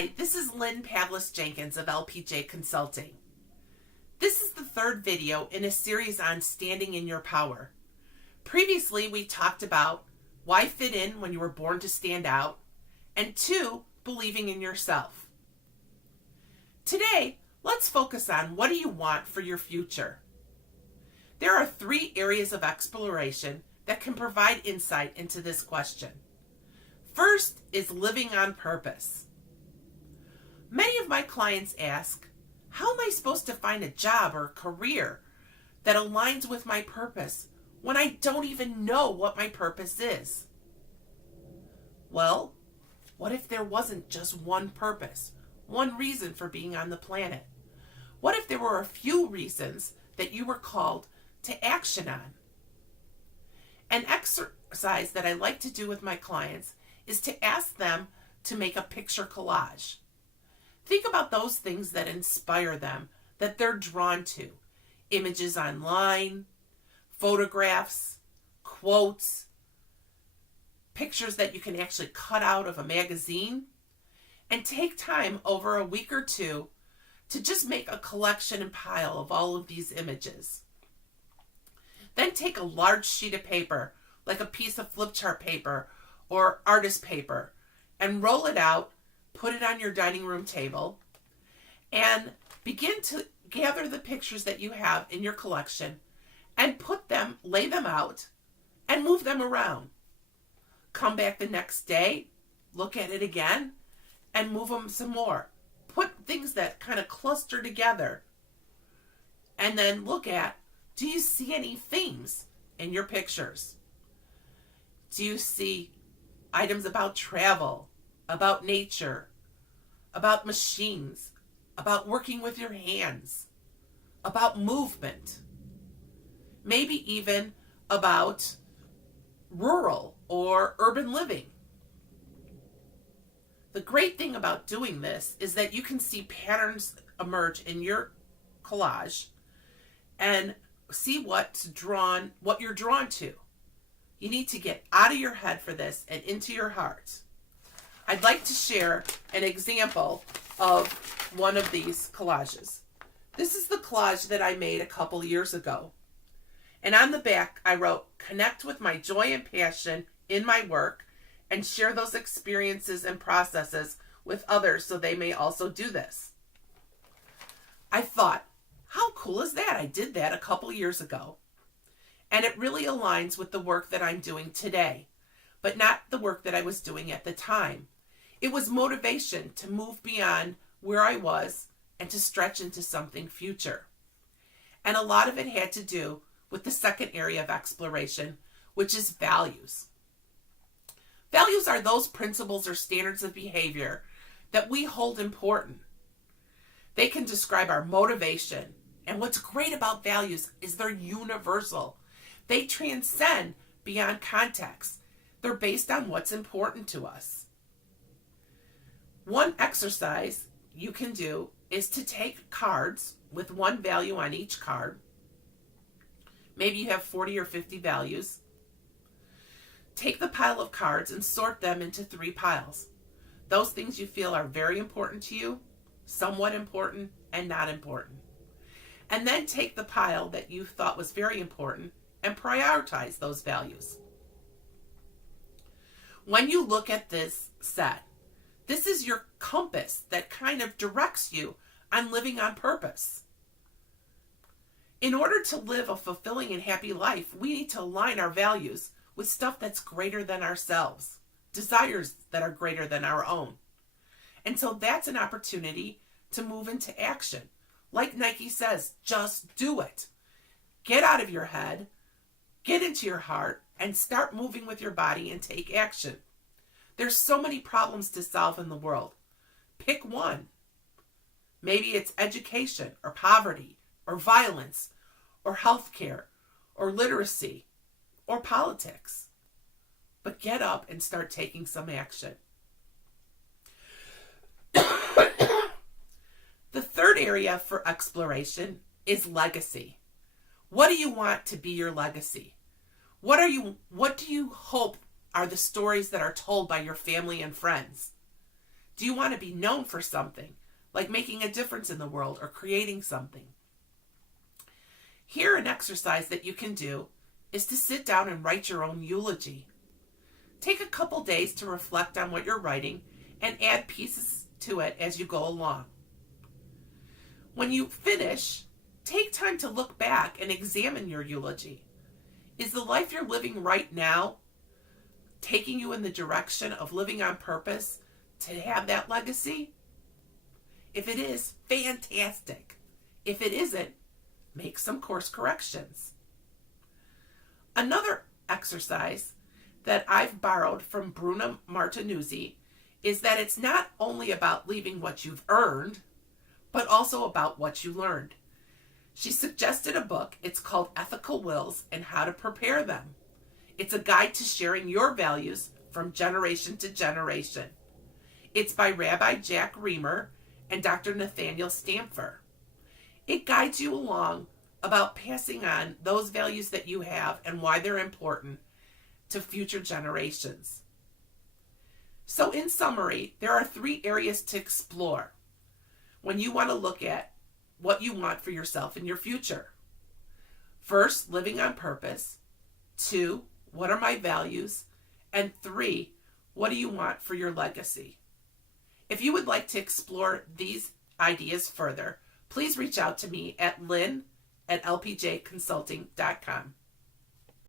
Hi, this is Lynn Pavlis-Jenkins of LPJ Consulting. This is the third video in a series on standing in your power. Previously, we talked about why fit in when you were born to stand out, and 2, believing in yourself. Today, let's focus on what do you want for your future. There are 3 areas of exploration that can provide insight into this question. First is living on purpose. Many of my clients ask, how am I supposed to find a job or career that aligns with my purpose when I don't even know what my purpose is? Well, what if there wasn't just one purpose, one reason for being on the planet? What if there were a few reasons that you were called to action on? An exercise that I like to do with my clients is to ask them to make a picture collage. Think about those things that inspire them, that they're drawn to. Images online, photographs, quotes, pictures that you can actually cut out of a magazine, and take time over a week or 2 to just make a collection and pile of all of these images. Then take a large sheet of paper, like a piece of flip chart paper or artist paper, and roll it out, put it on your dining room table, and begin to gather the pictures that you have in your collection and lay them out, and move them around. Come back the next day, look at it again, and move them some more. Put things that kind of cluster together, and then look at, do you see any themes in your pictures? Do you see items about travel, about nature, about machines, about working with your hands, about movement, maybe even about rural or urban living? The great thing about doing this is that you can see patterns emerge in your collage and see what you're drawn to. You need to get out of your head for this and into your heart. I'd like to share an example of one of these collages. This is the collage that I made a couple years ago. And on the back, I wrote, connect with my joy and passion in my work and share those experiences and processes with others so they may also do this. I thought, how cool is that? I did that a couple years ago. And it really aligns with the work that I'm doing today, but not the work that I was doing at the time. It was motivation to move beyond where I was and to stretch into something future. And a lot of it had to do with the second area of exploration, which is values. Values are those principles or standards of behavior that we hold important. They can describe our motivation. And what's great about values is they're universal. They transcend beyond context. They're based on what's important to us. One exercise you can do is to take cards with one value on each card. Maybe you have 40 or 50 values. Take the pile of cards and sort them into 3 piles. Those things you feel are very important to you, somewhat important, and not important. And then take the pile that you thought was very important and prioritize those values. When you look at this set, this is your compass that kind of directs you on living on purpose. In order to live a fulfilling and happy life, we need to align our values with stuff that's greater than ourselves, desires that are greater than our own. And so that's an opportunity to move into action. Like Nike says, just do it. Get out of your head, get into your heart, and start moving with your body and take action. There's so many problems to solve in the world. Pick one. Maybe it's education or poverty or violence or healthcare or literacy or politics. But get up and start taking some action. The third area for exploration is legacy. What do you want to be your legacy? What do you hope are the stories that are told by your family and friends? Do you want to be known for something, like making a difference in the world or creating something? Here, an exercise that you can do is to sit down and write your own eulogy. Take a couple days to reflect on what you're writing and add pieces to it as you go along. When you finish, take time to look back and examine your eulogy. Is the life you're living right now taking you in the direction of living on purpose to have that legacy? If it is, fantastic. If it isn't, make some course corrections. Another exercise that I've borrowed from Bruna Martinuzzi is that it's not only about leaving what you've earned, but also about what you learned. She suggested a book. It's called Ethical Wills and How to Prepare Them. It's a guide to sharing your values from generation to generation. It's by Rabbi Jack Reamer and Dr. Nathaniel Stamfer. It guides you along about passing on those values that you have and why they're important to future generations. So in summary, there are 3 areas to explore when you want to look at what you want for yourself in your future. First, living on purpose. 2, what are my values? And 3, what do you want for your legacy? If you would like to explore these ideas further, please reach out to me at Lynn@lpjconsulting.com.